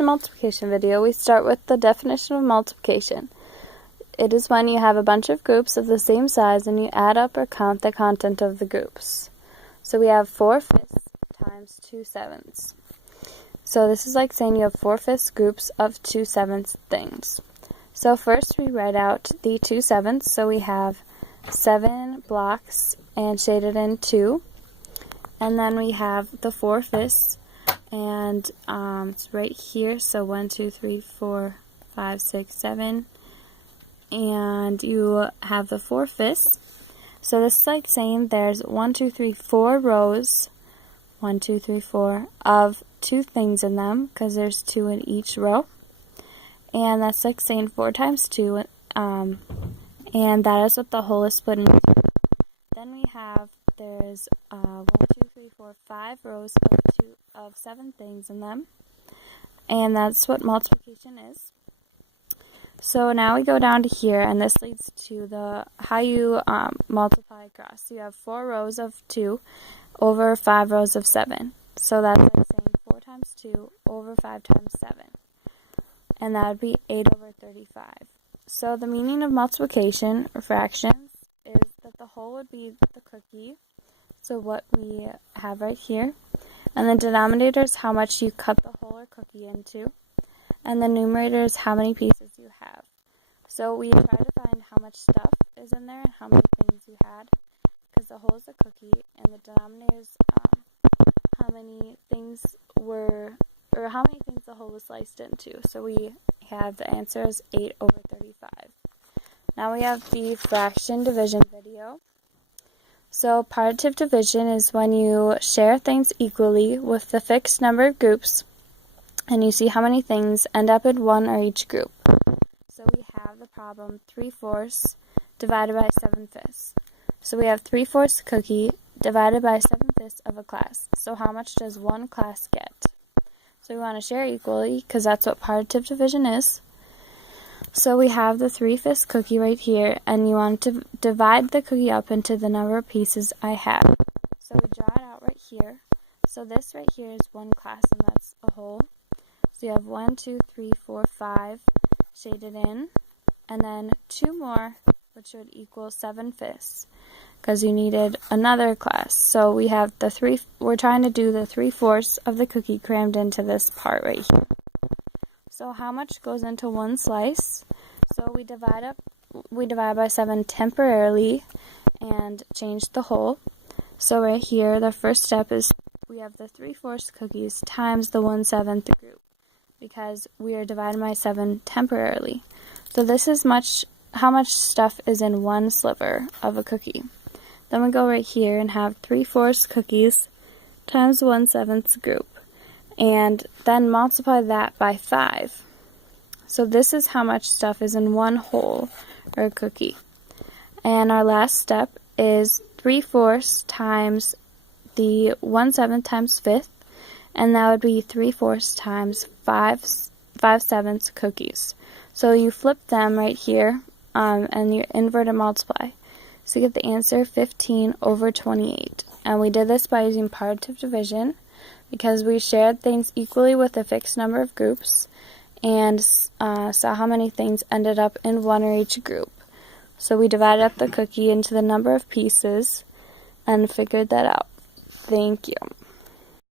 first multiplication video, we start with the definition of multiplication. It is when you have a bunch of groups of the same size and you add up or count the content of the groups. So we have 4/5 times 2/7. So this is like saying you have 4/5 groups of 2/7 things. So first we write out the 2/7. So we have 7 blocks and shaded in 2. And then we have the 4/5, and it's right here. So 1, 2, 3, 4, 5, 6, 7. And you have the 4/5. So this is like saying there's 1, 2, 3, 4 rows, 1, 2, 3, 4 of 2 things in them, because there's 2 in each row. And that's like saying 4 times 2, and that is what the whole is split into. Then we have there's 1, 2, 3, 4, 5 rows of 7 things in them, and that's what multiplication is. So now we go down to here, and this leads to the how you multiply across. So you have 4 rows of 2 over 5 rows of 7. So that's like saying 4 times 2 over 5 times 7. And that would be 8 over 35. So the meaning of multiplication, or fractions, is that the whole would be the cookie, so what we have right here. And the denominator is how much you cut the whole or cookie into. And the numerator is how many pieces you have. So we try to find how much stuff is in there and how many things you had, because the whole is a cookie, and the denominator is how many things the whole was sliced into. So we have the answer is 8 over 35. Now we have the fraction division video. So partitive division is when you share things equally with the fixed number of groups, and you see how many things end up in one or each group. So we have the problem 3/4 divided by 7/5. So we have 3/4 cookie divided by 7/5 of a class. So how much does one class get? So we want to share equally, because that's what partitive division is. So we have the 3/5 cookie right here, and you want to divide the cookie up into the number of pieces I have. So we draw it out right here. So this right here is one class, and that's a whole. So you have 1, 2, 3, 4, 5 shaded in, and then 2 more, which would equal 7/5, because you needed another class. So we have we're trying to do the 3/4 of the cookie crammed into this part right here. So how much goes into one slice? So we divide by 7 temporarily and change the whole. So right here, the first step is we have the 3/4 cookies times the 1/7 group, because we are dividing by 7 temporarily. So this is how much stuff is in one sliver of a cookie. Then we go right here and have 3/4 cookies times 1/7 group, and then multiply that by 5. So this is how much stuff is in one whole, or cookie. And our last step is 3/4 times the 1/7 times 5th, and that would be 3/4 times 5/7 cookies. So you flip them right here, and you invert and multiply. So you get the answer 15 over 28. And we did this by using partitive division, because we shared things equally with a fixed number of groups, and saw how many things ended up in one or each group. So we divided up the cookie into the number of pieces and figured that out. Thank you.